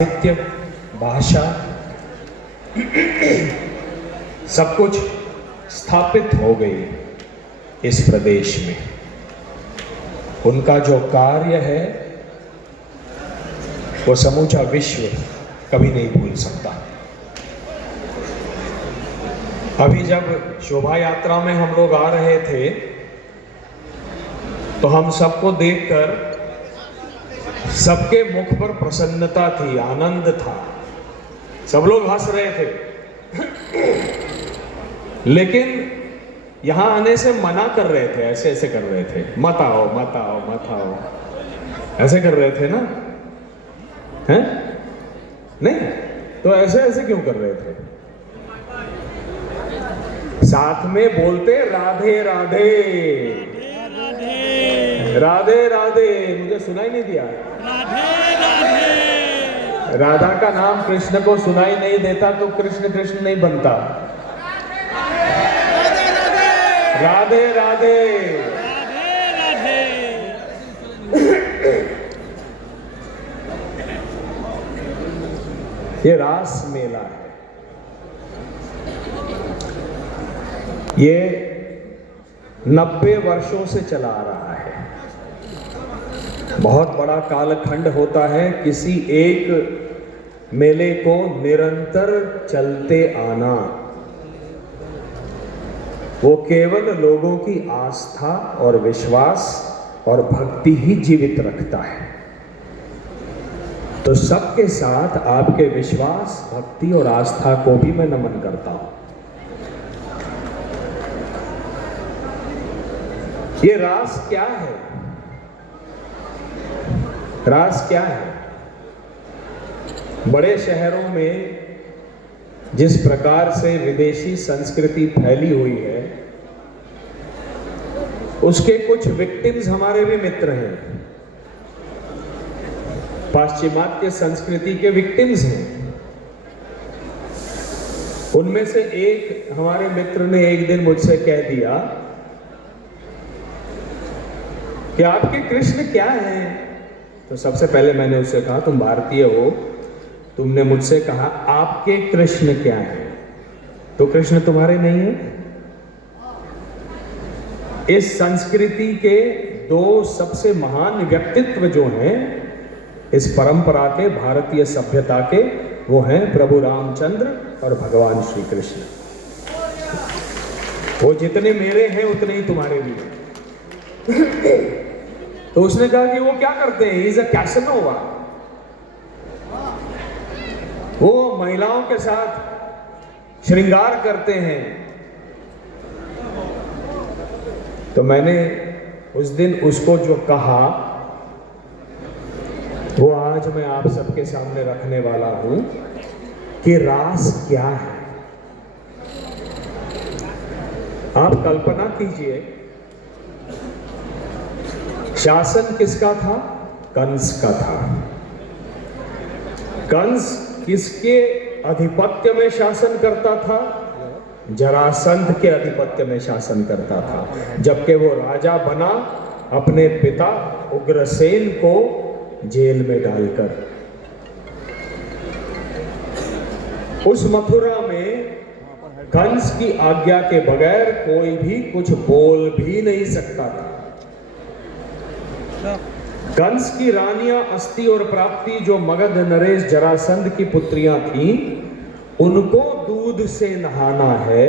साहित्य, भाषा सब कुछ स्थापित हो गई इस प्रदेश में। उनका जो कार्य है वो समूचा विश्व कभी नहीं भूल सकता। अभी जब शोभा यात्रा में हम लोग आ रहे थे तो हम सबको देखकर सबके मुख पर प्रसन्नता थी, आनंद था, सब लोग हंस रहे थे। लेकिन यहां आने से मना कर रहे थे, ऐसे ऐसे कर रहे थे, मत आओ मत आओ मत आओ, ऐसे कर रहे थे ना, हैं? नहीं तो ऐसे ऐसे क्यों कर रहे थे? साथ में बोलते राधे राधे राधे राधे। मुझे सुनाई नहीं दिया? राधे राधे। राधा का नाम कृष्ण को सुनाई नहीं देता तो कृष्ण कृष्ण नहीं बनता। राधे राधे राधे। ये रास मेला है। ये 90 वर्षों से चला आ रहा है। बहुत बड़ा कालखंड होता है किसी एक मेले को निरंतर चलते आना। वो केवल लोगों की आस्था और विश्वास और भक्ति ही जीवित रखता है। तो सबके साथ आपके विश्वास, भक्ति और आस्था को भी मैं नमन करता हूं। ये रास क्या है? रास क्या है? बड़े शहरों में जिस प्रकार से विदेशी संस्कृति फैली हुई है, उसके कुछ विक्टिम्स हमारे भी मित्र हैं, पाश्चिमात्य संस्कृति के विक्टिम्स हैं। उनमें से एक हमारे मित्र ने एक दिन मुझसे कह दिया कि आपके कृष्ण क्या हैं? तो सबसे पहले मैंने उससे कहा तुम भारतीय हो, तुमने मुझसे कहा आपके कृष्ण क्या हैं, तो कृष्ण तुम्हारे नहीं है? इस संस्कृति के दो सबसे महान व्यक्तित्व जो हैं इस परंपरा के, भारतीय सभ्यता के, वो हैं प्रभु रामचंद्र और भगवान श्री कृष्ण। वो जितने मेरे हैं उतने ही तुम्हारे भी हैं। तो उसने कहा कि वो क्या करते हैं? Is a Casanova. वो महिलाओं के साथ श्रृंगार करते हैं। तो मैंने उस दिन उसको जो कहा वो आज मैं आप सबके सामने रखने वाला हूं कि रास क्या है। आप कल्पना कीजिए, शासन किसका था? कंस का था। कंस किसके आधिपत्य में शासन करता था? जरासंध के आधिपत्य में शासन करता था। जबकि वो राजा बना अपने पिता उग्रसेन को जेल में डालकर। उस मथुरा में कंस की आज्ञा के बगैर कोई भी कुछ बोल भी नहीं सकता था। कंस की रानियां अस्ति और प्राप्ति, जो मगध नरेश जरासंध की पुत्रियां थीं, उनको दूध से नहाना है।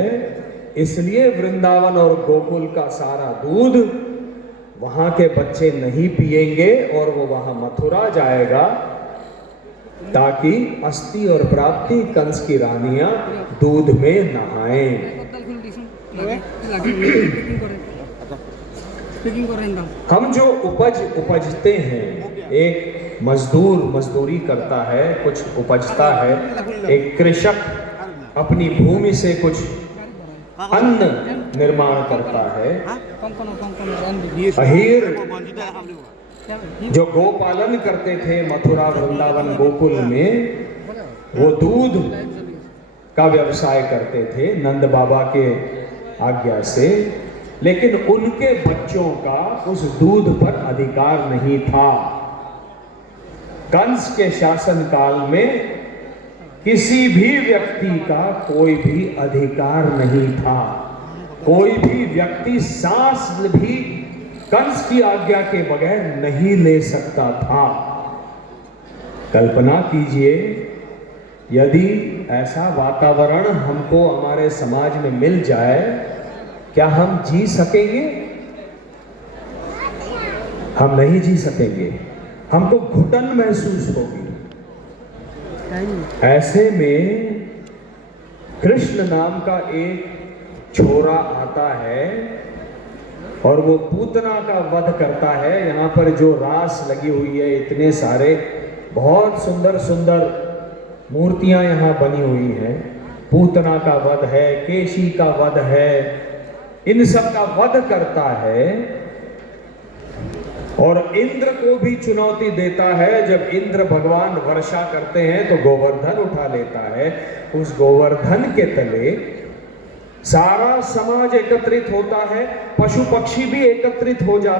इसलिए वृंदावन और गोकुल का सारा दूध वहां के बच्चे नहीं पिएंगे और वो वहां मथुरा जाएगा ताकि अस्ति और प्राप्ति, कंस की रानियां दूध में नहाएं। हम जो उपजते हैं, एक मजदूर मजदूरी करता है, कुछ उपजता है, एक कृषक अपनी भूमि से कुछ अन्न निर्माण करता है। अहीर जो गोपालन करते थे मथुरा, वृंदावन, गोकुल में, वो दूध का व्यवसाय करते थे नंद बाबा के आज्ञा से। लेकिन उनके बच्चों का उस दूध पर अधिकार नहीं था। कंस के शासन काल में किसी भी व्यक्ति का कोई भी अधिकार नहीं था। कोई भी व्यक्ति सांस भी कंस की आज्ञा के बगैर नहीं ले सकता था। कल्पना कीजिए, यदि ऐसा वातावरण हमको हमारे समाज में मिल जाए, क्या हम जी सकेंगे? हम नहीं जी सकेंगे, हमको घुटन महसूस होगी। ऐसे में कृष्ण नाम का एक छोरा आता है और वो पूतना का वध करता है। यहाँ पर जो रास लगी हुई है, इतने सारे बहुत सुंदर सुंदर मूर्तियां यहाँ बनी हुई हैं। पूतना का वध है, केशी का वध है, इन सब का वध करता है और इंद्र को भी चुनौती देता है। जब इंद्र भगवान वर्षा करते हैं तो गोवर्धन उठा लेता है। उस गोवर्धन के तले सारा समाज एकत्रित होता है, पशु पक्षी भी एकत्रित हो जाते